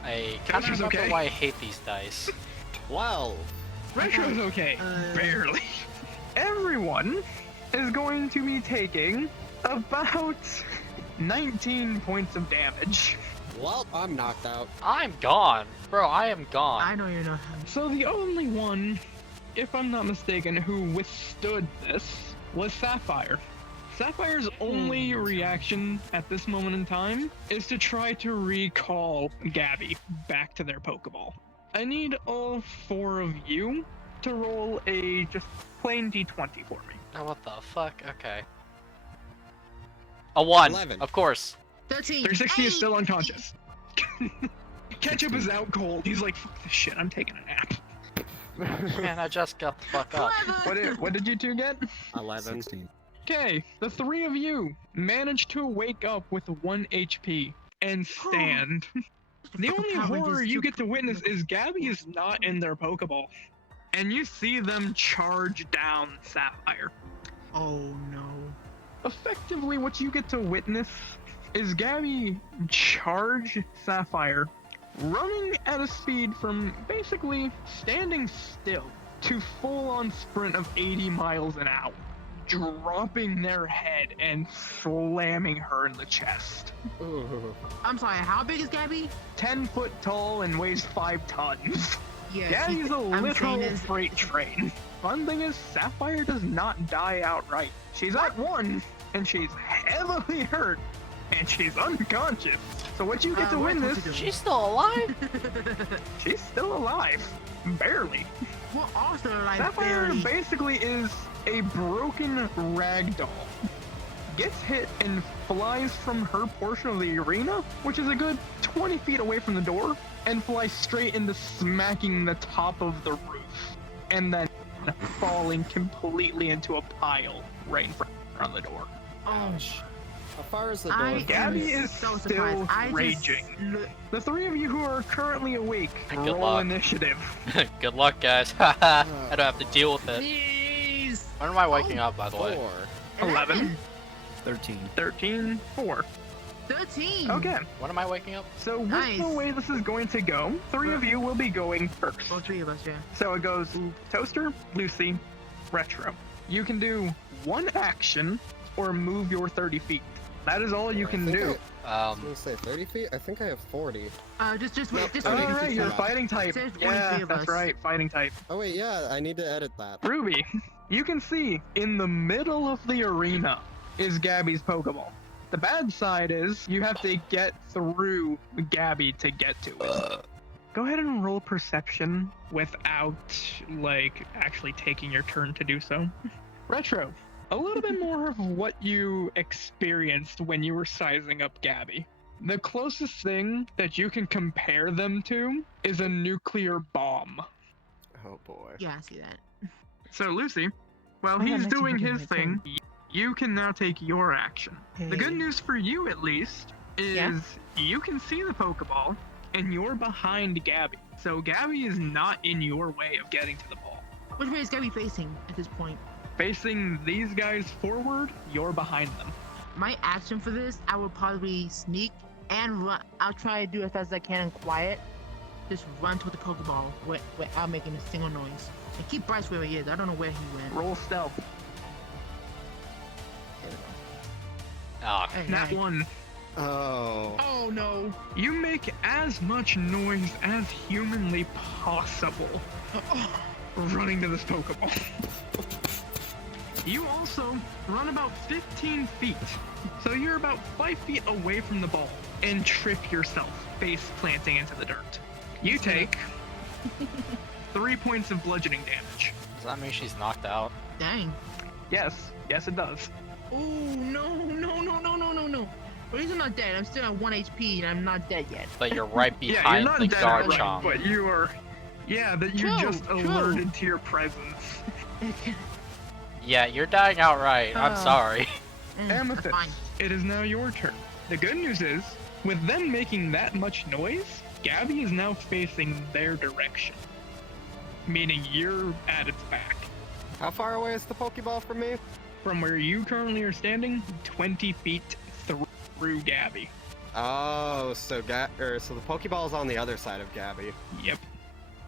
I kind of Retro's remember okay. why I hate these dice. 12. Retro's okay, barely. Everyone is going to be taking about 19 points of damage. Well, I'm knocked out. I'm gone. Bro, I am gone. I know you're not. So the only one, if I'm not mistaken, who withstood this was Sapphire. Sapphire's only reaction at this moment in time is to try to recall Gabby back to their Pokeball. I need all 4 of you to roll a just plain d20 for me. Oh, what the fuck? Okay. A 1, 11. of course. 13. 360 is Hey! still unconscious. Ketchup is out cold. He's like, fuck this shit, I'm taking a nap. Man, I just got the fuck up. Clever. What did you two get? 11. 16. Okay, the 3 of you managed to wake up with 1 HP and stand. The only Power Rangers horror you do- get to witness is Gabby is not in their Pokeball. And you see them charge down Sapphire. Oh no. Effectively, what you get to witness is Gabby charge Sapphire, running at a speed from basically standing still to full-on sprint of 80 miles an hour, dropping their head and slamming her in the chest. Ooh. I'm sorry, how big is Gabby? 10 foot tall and weighs 5 tons. Yeah, Gabby's a I'm literal saying is- freight train. Fun thing is, Sapphire does not die outright. She's at 1, and she's heavily hurt, and she's unconscious. So what you get to what am I witness, supposed to do? She's still alive? she's still alive. Barely. Well, also like Sapphire barely. basically is a broken ragdoll. Gets hit and flies from her portion of the arena, which is a good 20 feet away from the door, and flies straight into smacking the top of the roof, and then falling completely into a pile right in front of the door. Oh, How far is the door? I Gabby am is so still surprised. I raging. Just, The 3 of you who are currently awake, Good roll luck. initiative. Good luck, guys. I don't have to deal with it. Jeez. When am I waking up, by the way? 4. 11, 13. 13, 4. 13. Okay, When am I waking up? so with Nice. the way this is going to go, 3 of you will be going first. All 3 of us, yeah. So it goes Toaster, Lucy, Retro. You can do 1 action or move your 30 feet. That is all you can do. I was gonna say 30 feet? I think I have 40. Just Nope, wait, just Oh, wait. All right, you're Yeah. fighting type. Says Yeah, 23 of that's us. right, fighting type. Oh wait, yeah, I need to edit that. Ruby, you can see in the middle of the arena is Gabby's Pokeball. The bad side is you have to get through Gabby to get to it. Go ahead and roll perception without, like, actually taking your turn to do so. Retro, a little bit more of what you experienced when you were sizing up Gabby. The closest thing that you can compare them to is a nuclear bomb. Oh boy. Yeah, I see that. So Lucy, while Oh, yeah, he's next doing time I his get my thing, you can now take your action. The good Hey. news for you, at least, is Yeah? you can see the Pokeball, and you're behind Gabby. So Gabby is not in your way of getting to the ball. Which way is Gabby facing at this point? Facing these guys forward, you're behind them. My action for this, I would probably sneak and run. I'll try to do as fast as I can and quiet. Just run toward the Pokeball without making a single noise. And keep Bryce where he is. I don't know where he went. Roll stealth. There we go. Ah, Nat 1. Oh. Oh no. You make as much noise as humanly possible running to this Pokeball. You also run about 15 feet, so you're about 5 feet away from the ball, and trip yourself, face planting into the dirt. You take 3 points of bludgeoning damage. does that mean she's knocked out? Dang. Yes, it does. Oh, no. At least I'm not dead. I'm still at 1 HP and I'm not dead yet. But you're right Yeah, you're behind not the dead outright, Garchomp. but you are. Yeah, that you True, just true. alerted to your presence. Yeah, you're dying outright. I'm sorry. Amethyst, Fine. it is now your turn. The good news is, with them making that much noise, Gabby is now facing their direction. Meaning you're at its back. How far away is the Pokeball from me? From where you currently are standing, 20 feet through Gabby. Oh, so so the Pokeball's on the other side of Gabby. Yep.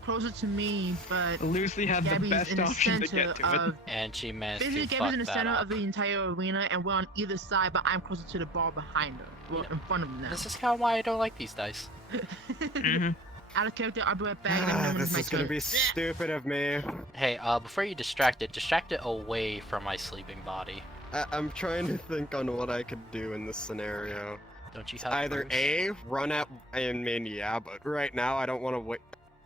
Closer to me, but Lucy had the Gabby's best in the option to center get to it. of. And she managed Basically, to Gabby's fuck in the that center up. of the entire arena, and we're on either side, but I'm closer to the ball behind her. Well, in front of them now. This is kind of why I don't like these dice. Mhm. Out of character, I'll be right back. Let me know when it's This my is gonna turn. be stupid of me. Hey, before you distract it away from my sleeping body. I'm trying to think on what I could do in this scenario. Don't you have Either Bruce? A, run at, I mean, yeah, but right now I don't want to wait.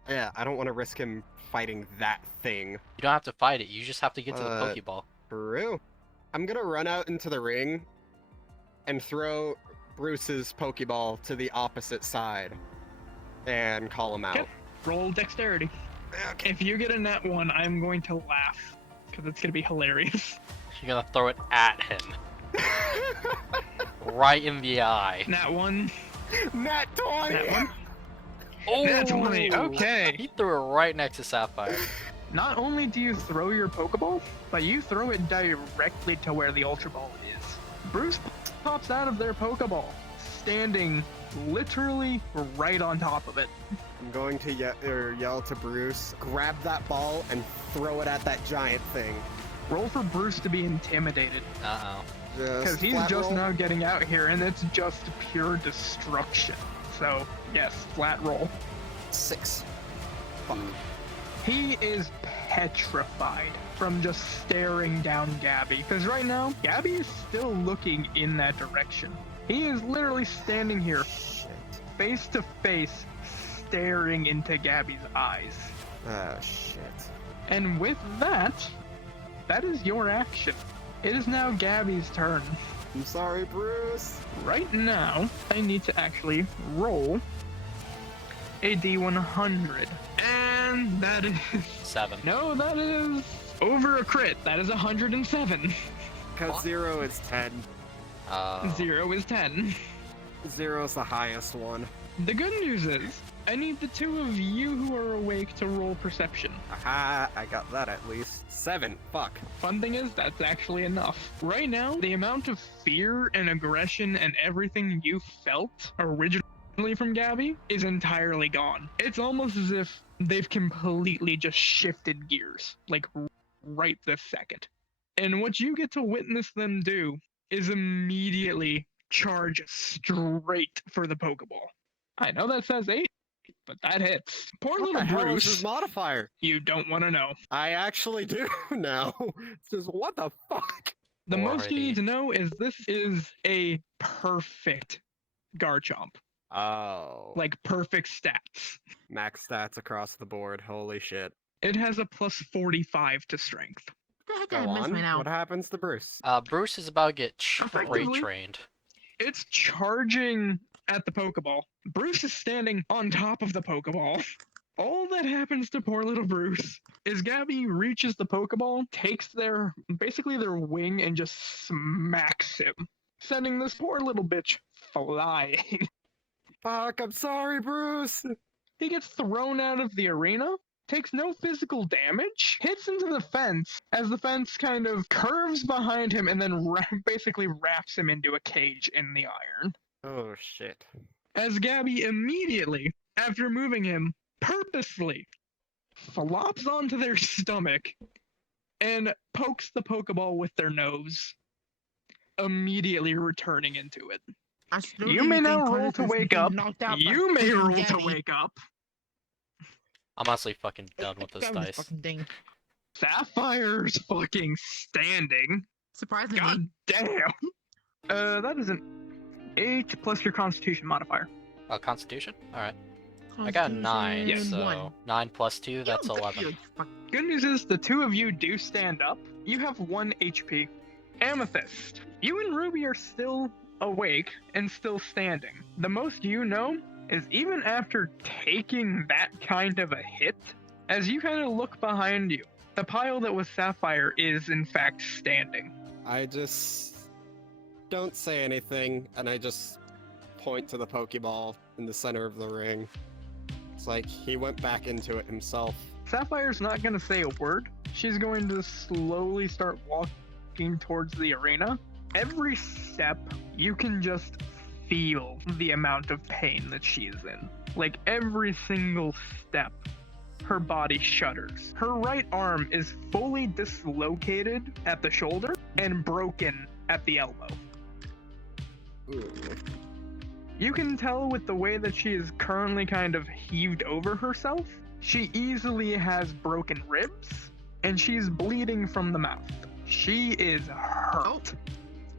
Yeah, I don't want to risk him fighting that thing. You don't have to fight it, you just have to get to the Uh, Pokeball. True. I'm gonna run out into the ring and throw Bruce's Pokeball to the opposite side and call him out. Okay. Roll dexterity. Okay. If you get a nat 1, I'm going to laugh. Because it's going to be hilarious. You're gonna throw it at him. Right in the eye. Nat 1. Nat 20! Nat 1. Oh! Nat 20, He okay. threw it right next to Sapphire. Not only do you throw your Pokeball, but you throw it directly to where the Ultra Ball is. Bruce pops out of their Pokeball, standing literally right on top of it. I'm going to yell to Bruce, grab that ball and throw it at that giant thing. Roll for Bruce to be intimidated. Uh-oh. Because he's flat just roll. now getting out here, and it's just pure destruction. So, yes, flat roll. 6. Fuck. He is petrified from just staring down Gabby. Because right now, Gabby is still looking in that direction. He is literally standing here, Shit. face to face, staring into Gabby's eyes. Oh, shit. And with that, that is your action. It is now Gabby's turn. I'm sorry, Bruce. Right now, I need to actually roll a D100. And that is... 7. No, that is over a crit. That is 107. Because 0 is 10. 0 is 10. 0 is the highest one. The good news is, I need the two of you who are awake to roll perception. Aha, I got that at least. 7. Fuck. Fun thing is, that's actually enough. Right now, the amount of fear and aggression and everything you felt originally from Gabby is entirely gone. It's almost as if they've completely just shifted gears, like right this second. And what you get to witness them do is immediately charge straight for the Pokeball. I know that says 8, but that hits. Poor What little the hell is Bruce. this modifier? You don't want to know. I actually do now. It's just, what the fuck? The most you Alrighty. need to know is this is a perfect Garchomp. Oh. Like perfect stats. Max stats across the board. Holy shit. It has a plus 45 to strength. What the heck Go did I miss on. right now? What happens to Bruce? Bruce is about to get straight Effectively. trained. It's charging at the Pokeball. Bruce is standing on top of the Pokeball. All that happens to poor little Bruce is Gabby reaches the Pokeball, takes basically their wing and just smacks him, sending this poor little bitch flying. Fuck, I'm sorry, Bruce. He gets thrown out of the arena, takes no physical damage, hits into the fence as the fence kind of curves behind him and then basically wraps him into a cage in the iron. Oh, shit. As Gabby immediately, after moving him, purposely flops onto their stomach and pokes the Pokeball with their nose. immediately returning into it. I still You do may now think roll to Carlos is wake being up. knocked out by You may fucking roll to Gabby. wake up. I'm honestly fucking done with this Gabby this dice. fucking thing. Sapphire's fucking standing. Surprisingly. God damn. That is an 8 plus your Constitution modifier. Oh, Constitution? Alright. I got a 9, Yes. so One. 9 plus 2, that's You 11. Good news is the two of you do stand up. You have 1 HP. Amethyst, you and Ruby are still awake and still standing. The most you know is even after taking that kind of a hit, as you kind of look behind you, the pile that was Sapphire is in fact standing. I just don't say anything, and I just point to the Pokeball in the center of the ring. It's like he went back into it himself. Sapphire's not going to say a word. She's going to slowly start walking towards the arena. Every step, you can just feel the amount of pain that she is in. Like every single step, her body shudders. Her right arm is fully dislocated at the shoulder and broken at the elbow. Ooh. You can tell with the way that she is currently kind of heaved over herself, she easily has broken ribs, and she's bleeding from the mouth. She is hurt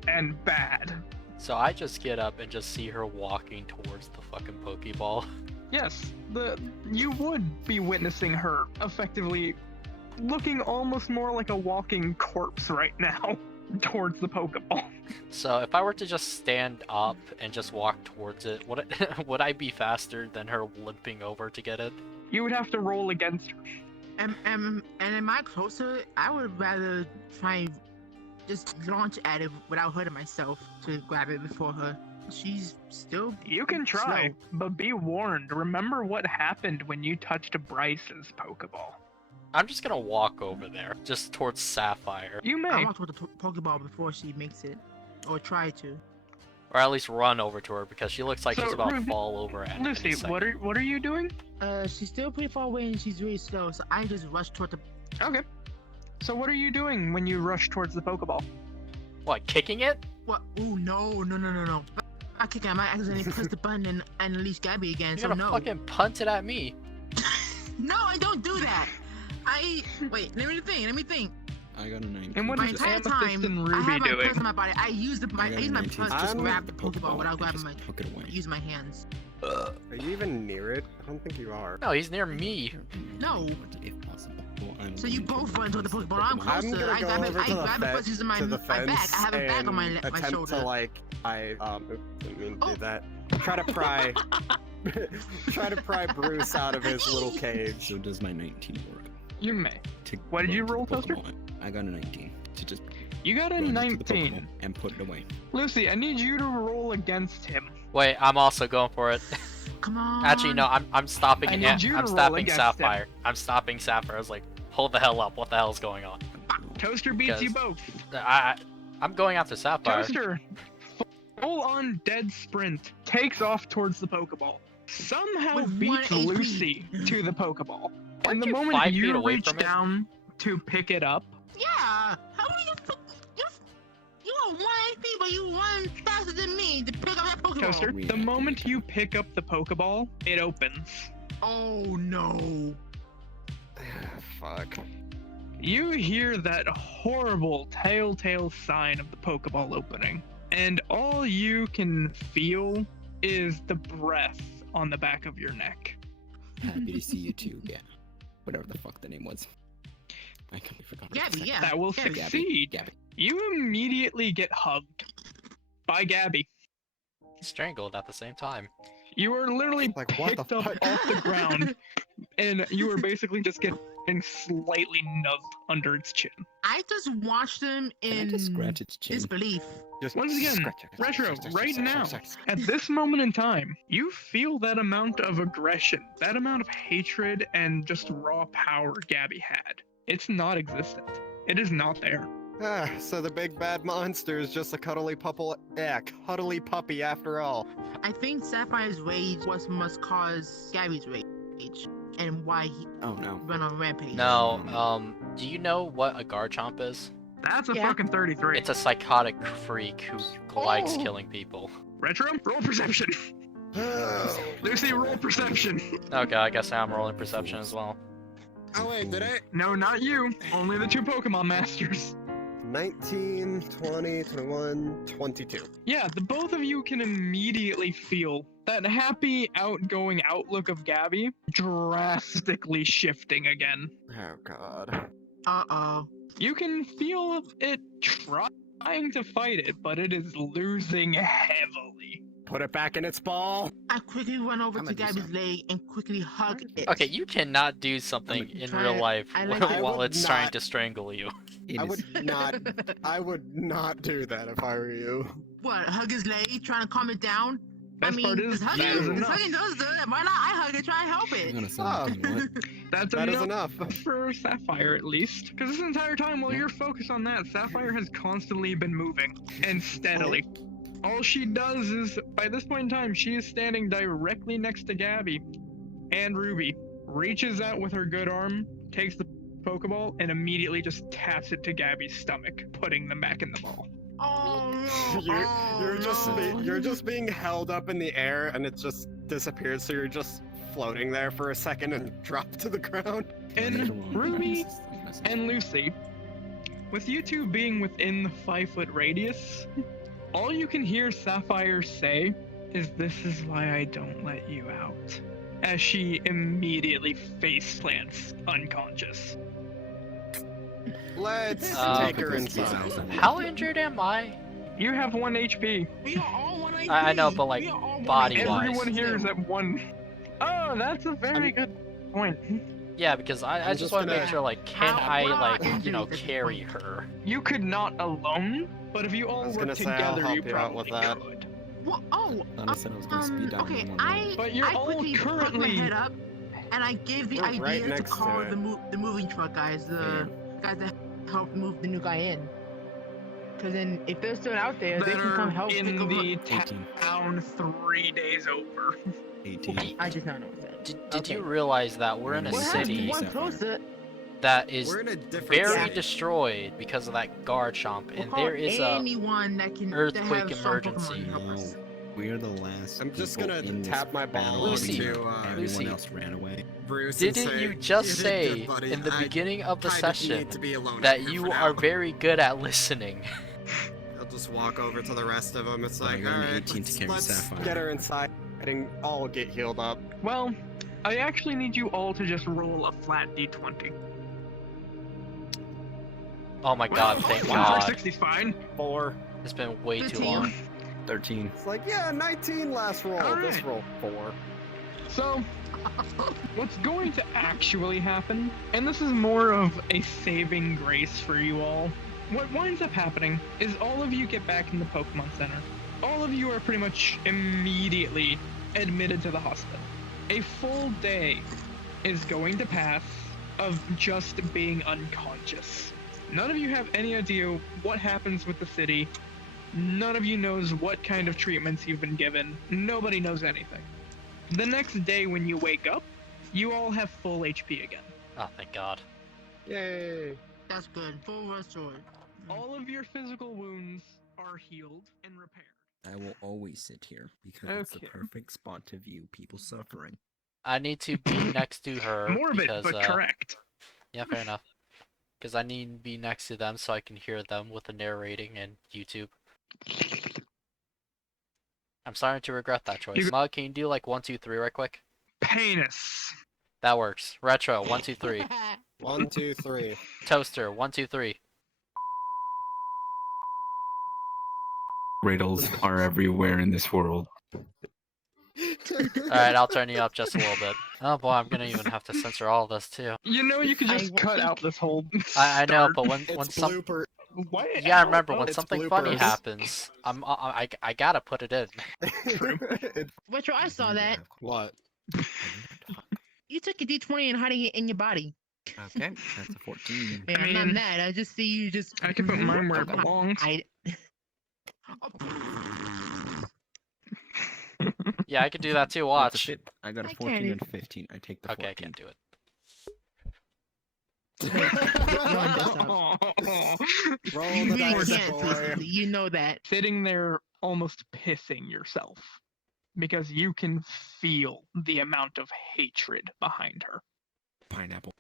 and bad. So I just get up and just see her walking towards the fucking Pokeball. Yes, you would be witnessing her effectively looking almost more like a walking corpse right now towards the Pokeball. So if I were to just stand up and just walk towards it, would I be faster than her limping over to get it? You would have to roll against her. And am I closer? I would rather try and just launch at it without hurting myself to grab it before her. She's still You can try, slow. but be warned. Remember what happened when you touched Bryce's Pokeball. I'm just gonna walk over there, just towards Sapphire. You may. I walked with the Pokeball before she makes it. Or try to. Or at least run over to her, because she looks like So, she's about to Ruby- fall over at Lucy, any second. what are you doing? She's still pretty far away and she's really slow, so I just rush toward the. Okay. So what are you doing when you rush towards the Pokeball? What, kicking it? What? Ooh, no. I kick it, I might accidentally press the button and unleash Gabby again, You're so gonna no. fucking punt it at me. No, I don't do that! Wait, let me think. I got a 19. And what My is Just- entire Amethyst time, and I Ruby have my doing? purse on my body. I use I got a my 19. purse to I'm- grab the Pokeball without and grabbing just my. hook it away. Use my hands. Are you even near it? I don't think you are. No, he's near me. No. If possible. Well, I'm So you going to both run toward the replace Pokeball. I'm I'm closer. gonna I go grab it. over I to the grab it fe- first using my to the back. fence I have a bag on my and my attempt shoulder. to oops, didn't mean to Oh. do that. Try to pry, try to pry Bruce out of his little cage. So does my 19 work? You may. To What did run you to the roll, Toaster? Pokeball. I got a 19 to just You got a run to the 19. Pokeball and put it away. Lucy, I need you to roll against him. Wait, I'm also going for it. Come on. Actually, no, I'm stopping I him. need you to I'm roll stopping against Sapphire. I'm stopping Sapphire. I was like, hold the hell up. What the hell's going on? Toaster beats you both. I'm going after Sapphire. Toaster, full on dead sprint, takes off towards the Pokeball. Somehow With 1 beats HP. Lucy to the Pokeball. Aren't And the you moment 5 feet you away reach from it? down to pick it up, Yeah. How are you are 1 HP, but you run faster than me to pick up that Pokeball. Toaster, We the have to moment do you that. pick up the Pokeball, it opens. Oh no. Fuck. You hear that horrible telltale sign of the Pokeball opening, and all you can feel is the breath on the back of your neck. Happy to see you too, yeah. Whatever the fuck the name was. I completely forgot. what it Gabby, was. yeah. That will Gabby. succeed. Gabby. You immediately get hugged by Gabby. Strangled at the same time. You are literally Like, what the picked up fuck? off the ground, and you are basically just getting slightly nuzzled under its chin. I just watched them Can I in just scratch its chin? disbelief. Just Once again, scratch it. Retro, right now, at this moment in time, you feel that amount of aggression, that amount of hatred and just raw power Gabby had. It's not existent. It is not there. So the big bad monster is just a cuddly puppy after all. I think Sapphire's rage was must cause Gabby's rage, and why he Oh no. went on a rampage. No, do you know what a Garchomp is? That's a Yeah. fucking 33. It's a psychotic freak who likes killing people. Retro, roll perception. Lucy, roll perception. Okay, I guess I'm rolling perception as well. Oh wait, did I? No, not you. Only the 2 Pokemon Masters. 19, 20, 21, 22. Yeah, the both of you can immediately feel that happy, outgoing outlook of Gabby drastically shifting again. Oh god. Uh-oh. You can feel it trying to fight it, but it is losing heavily. Put it back in its ball. I quickly run over I'ma to do Gabby's something. leg and quickly hug it. Okay, you cannot do something in try real it. life I like it. while I would it's trying not- to strangle you. It I is- would not. I would not do that if I were you. What, hug his leg, trying to calm it down? Best part is, hugging, that is if enough. hugging does it, why not I hug it, try and help I'm it? gonna say what? That's That is enough enough. for Sapphire, at least. Because this entire time, while you're focused on that, Sapphire has constantly been moving, and steadily. All she does is, by this point in time, she is standing directly next to Gabby and Ruby, reaches out with her good arm, takes the Pokeball, and immediately just taps it to Gabby's stomach, putting them back in the ball. Oh no! You're just being held up in the air and it just disappears. So you're just floating there for a second and drop to the ground. And Ruby and Lucy, with you two being within the 5-foot radius, all you can hear Sapphire say is, "This is why I don't let you out," as she immediately face plants unconscious. Let's Oh, take her because he's inside. outside. How injured am I? You have 1 HP. We are all one HP. I know, but, like, We are all one body-wise. HP. Everyone here is at 1. Oh, that's a very good point. Yeah, because I I'm just just want to gonna- make sure, like, can How- I, what are like, our you know, injuries at this carry point? her? You could not alone, but if you all I was work gonna say, I'll together, help you you out with probably that. could. Well, oh, I said I was gonna speed down okay, 111. But you're I all quickly plug my currently- head up, and I give the We're right idea to next to call it. the moving truck guys, the guys that help move the new guy in. Because then, if they're still out there, they That can come are help pick in him the up. 18. town 3 days over. 18. I just don't know that. Did Okay. you realize that we're in a Well, What happened? city happened? Sapphire. One closer. that is We're in a different very city. destroyed because of that guard chomp, We'll and call there is a anyone that can earthquake that have some Pokemon emergency. to help No, us. we are the last. I'm just people gonna in this tap my ball battle Lucy, arena. to, Everyone Lucy. else ran away. Bruce and Didn't say, you just "You did say good, buddy. in the I beginning of the kinda session need to be alone that here you for are now." very good at listening? I'll just walk over to the rest of them. It's But I like, got an alright, 18 to carry let's Sapphire. get her inside and all get healed up. Well, I actually need you all to just roll a flat d20. Oh my god, thank 1 god. 60 is fine. 4. It's been way too 15. long. 13. It's like, yeah, 19 last roll. This Alright. roll 4. So, what's going to actually happen, and this is more of a saving grace for you all, what winds up happening is all of you get back in the Pokemon Center. All of you are pretty much immediately admitted to the hospital. A full day is going to pass of just being unconscious. None of you have any idea what happens with the city. None of you knows what kind of treatments you've been given. Nobody knows anything. The next day when you wake up, you all have full HP again. Oh, thank god. Yay. That's good. Full restored. All of your physical wounds are healed and repaired. I will always sit here because it's the Okay. perfect spot to view people suffering. I need to be next to her Morbid, because, but correct. yeah, fair enough. Because I need to be next to them so I can hear them with the narrating and YouTube. I'm starting to regret that choice. You- Mug, can you do like 1, 2, 3 right quick? Penis. That works. Retro, 1, 2, 3. 1, 2, 3. Toaster, 1, 2, 3. Riddles are everywhere in this world. Alright, I'll turn you up just a little bit. Oh boy, I'm gonna even have to censor all of this too. You know you can I just will cut think- out this whole I know, start. but when It's some blooper. What? you gotta remember when It's something funny bloopers. happens, I gotta put it in. It's- Retro, I saw that. what? You took a D20 and hiding it in your body. Okay, that's a 14. Man, I'm not mean, mad. I just see you just. I can put mine where it Okay. belongs. Hide it. Yeah, I can do that too, That's a watch. fit. I got a I 14 can't and 15. I take the Okay, I 14. can't do it. Yawn this up. Roll You the really dice, can't, boy. Felicity. You know that. Sitting there almost pissing yourself because you can feel the amount of hatred behind her. Pineapple.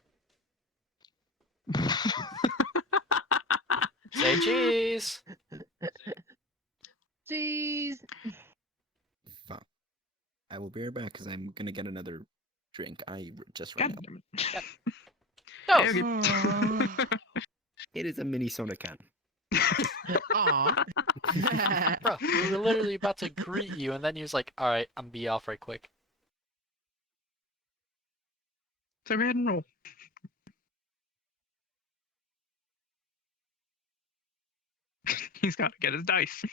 Say cheese. Jeez. Fuck. I will be right back because I'm gonna get another drink. I just ran God out. damn it. No. Okay. It is a mini soda can. Aw. Bro, we were literally about to greet you, and then he was like, "Alright, I'm be off right quick." So go ahead and roll. He's got to get his dice.